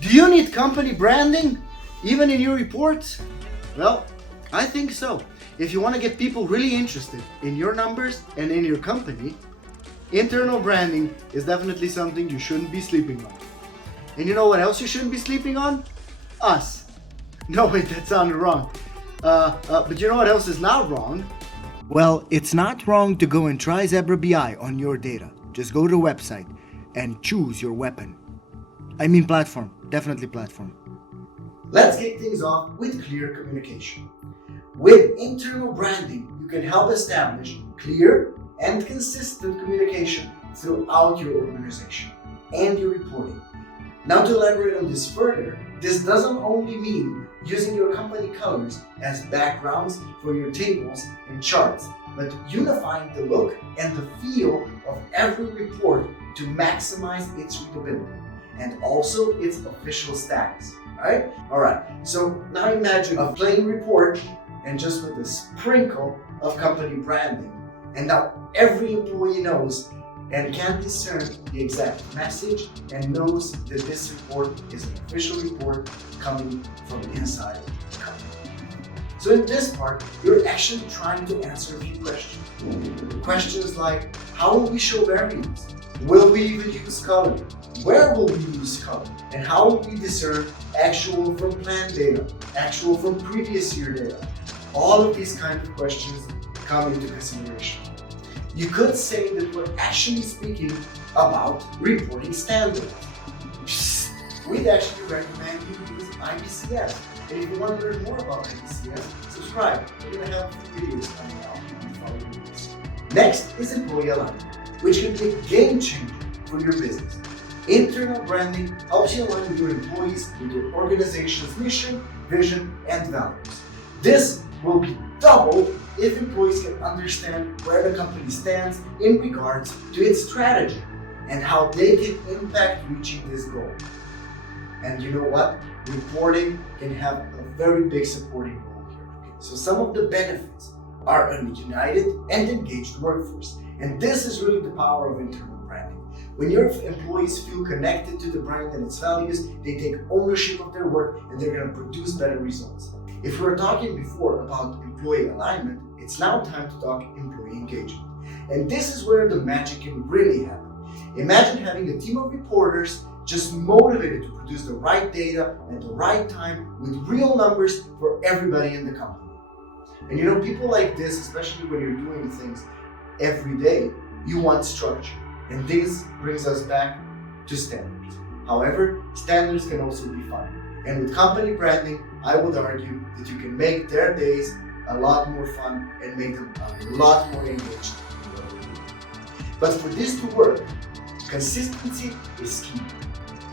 Do you need company branding, even in your reports? Well, I think so. If you want to get people really interested in your numbers and in your company, internal branding is definitely something you shouldn't be sleeping on. And you know what else you shouldn't be sleeping on? Us. No, wait, that sounded wrong. But you know what else is not wrong? Well, it's not wrong to go and try Zebra BI on your data. Just go to the website and choose your weapon. I mean platform, definitely platform. Let's kick things off with clear communication. With internal branding, you can help establish clear and consistent communication throughout your organization and your reporting. Now, to elaborate on this further, this doesn't only mean using your company colors as backgrounds for your tables and charts, but unifying the look and the feel of every report to maximize its readability and also its official status. Alright, so now imagine a plain report and just with a sprinkle of company branding, and now every employee knows and can discern the exact message and knows that this report is an official report coming from inside the company. So in this part, you're actually trying to answer a few questions. Questions like, how will we show variance? Will we even use color? Where will we use color? And how will we discern actual from planned data, actual from previous year data? All of these kinds of questions come into consideration. You could say that we're actually speaking about reporting standards. We'd actually recommend you use IBCS. And if you want to learn more about IBCS, subscribe. We're going to have a few videos coming out in the following weeks. Next is employee alignment, which can be a game changer for your business. Internal branding helps you align your employees with your organization's mission, vision, and values. This will be doubled if employees can understand where the company stands in regards to its strategy and how they can impact reaching this goal. And you know what? Reporting can have a very big supporting role here. So some of the benefits are a united and engaged workforce. And this is really the power of internal branding. When your employees feel connected to the brand and its values, they take ownership of their work and they're going to produce better results. If we were talking before about employee alignment, it's now time to talk employee engagement. And this is where the magic can really happen. Imagine having a team of reporters just motivated to produce the right data at the right time with real numbers for everybody in the company. And you know, people like this, especially when you're doing things every day, you want structure. And this brings us back to standards. However, standards can also be fun. And with company branding, I would argue that you can make their days a lot more fun and make them a lot more engaged in what they do. But for this to work, consistency is key.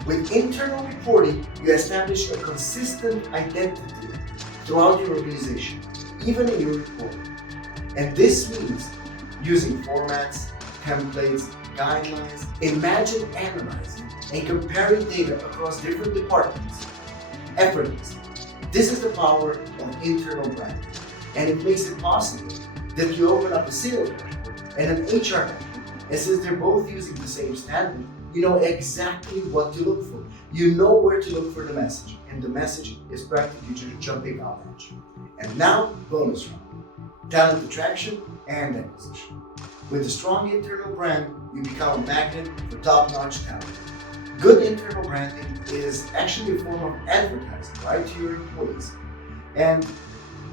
With internal reporting, you establish a consistent identity throughout your organization, even in your reporting. And this means using formats, templates, guidelines. Imagine analyzing and comparing data across different departments effortlessly. This is the power of internal branding. And it makes it possible that you open up a sales dashboard and an HR dashboard. And since they're both using the same standard, you know exactly what to look for. You know where to look for the message. And the message is practically just jumping out at you. And now, bonus round. Talent attraction and acquisition. With a strong internal brand, you become a magnet for top-notch talent. Good internal branding is actually a form of advertising, right, to your employees. And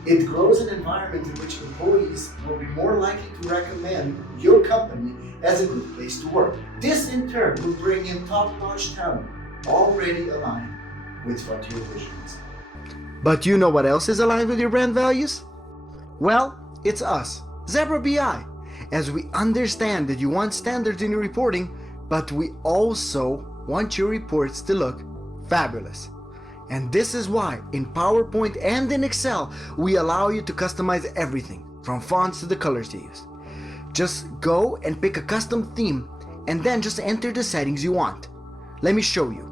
it grows an environment in which employees will be more likely to recommend your company as a good place to work. This in turn will bring in top-notch talent already aligned with what your vision is. But you know what else is aligned with your brand values? Well, it's us, Zebra BI. As we understand that you want standards in your reporting, but we also want your reports to look fabulous. And this is why in PowerPoint and in Excel, we allow you to customize everything from fonts to the colors you use. Just go and pick a custom theme and then just enter the settings you want. Let me show you.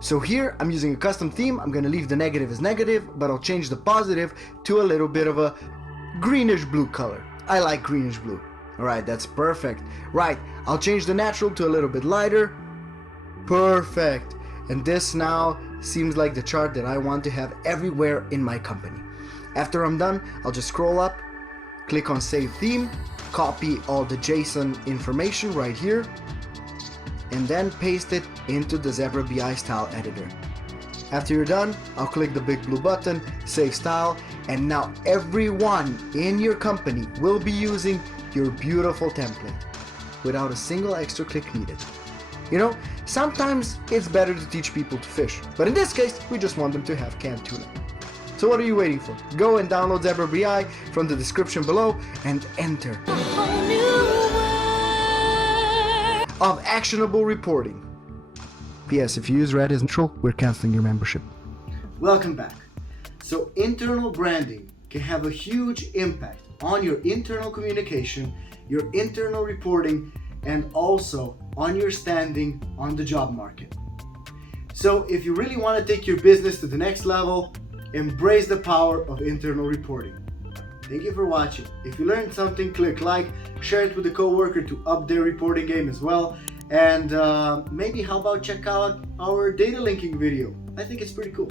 So here I'm using a custom theme. I'm going to leave the negative as negative, but I'll change the positive to a little bit of a greenish blue color. I like greenish blue. Alright, that's perfect. Right, I'll change the natural to a little bit lighter. Perfect. And this now seems like the chart that I want to have everywhere in my company. After I'm done, I'll just scroll up, click on Save Theme, copy all the JSON information right here, and then paste it into the Zebra BI style editor. After you're done, I'll click the big blue button, Save Style, and now everyone in your company will be using your beautiful template without a single extra click needed. You know, sometimes it's better to teach people to fish, but in this case, we just want them to have canned tuna. So what are you waiting for? Go and download Zebra BI from the description below and enter of actionable reporting. P.S. If you use red as neutral, we're canceling your membership. Welcome back. So internal branding can have a huge impact on your internal communication, your internal reporting, and also on your standing on the job market. So if you really want to take your business to the next level, embrace the power of internal reporting. Thank you for watching. If you learned something, click like, share it with a coworker to up their reporting game as well. And maybe how about check out our data linking video? I think it's pretty cool.